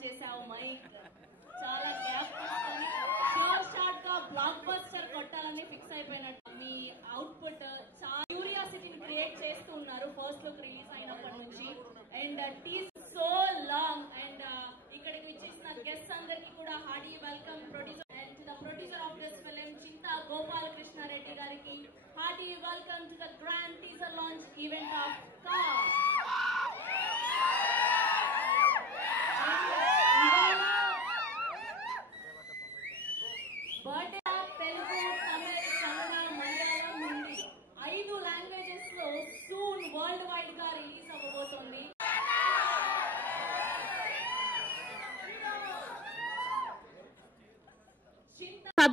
On చేసావు mic, చాలా gap తీసుకొని షోర్ షార్ట్ గా బ్లాక్ బస్టర్ కొట్టాలని ఫిక్స్ అయిపోయినట్టు మీ అవుట్పుట్ చాలా క్యూరియాసిటీని క్రియేట్ చేస్తూ ఉన్నారు ఫస్ట్ లుక్ రిలీజ్ అయినప్పటి నుంచి. And tease so long. And ఇక్కడికి విచ్చేసిన గెస్ట్స్ అందరికి కూడా hearty welcome. Producer and the producer of this film Chinta Gopalakrishna Reddy గారికి hearty welcome to the grand teaser launch event of car. Birthday Telugu, Tamil, Kannada, Malayalam, Hindi 5 languages లో సూన్ వరల్డ్ వైడ్ గా release అవ్వబోతోంది.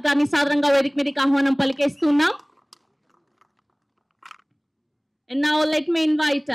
గారిని సాదరంగా వేదిక మీదకి ఆహ్వానం పలికేస్తున్నాం. And now let me invite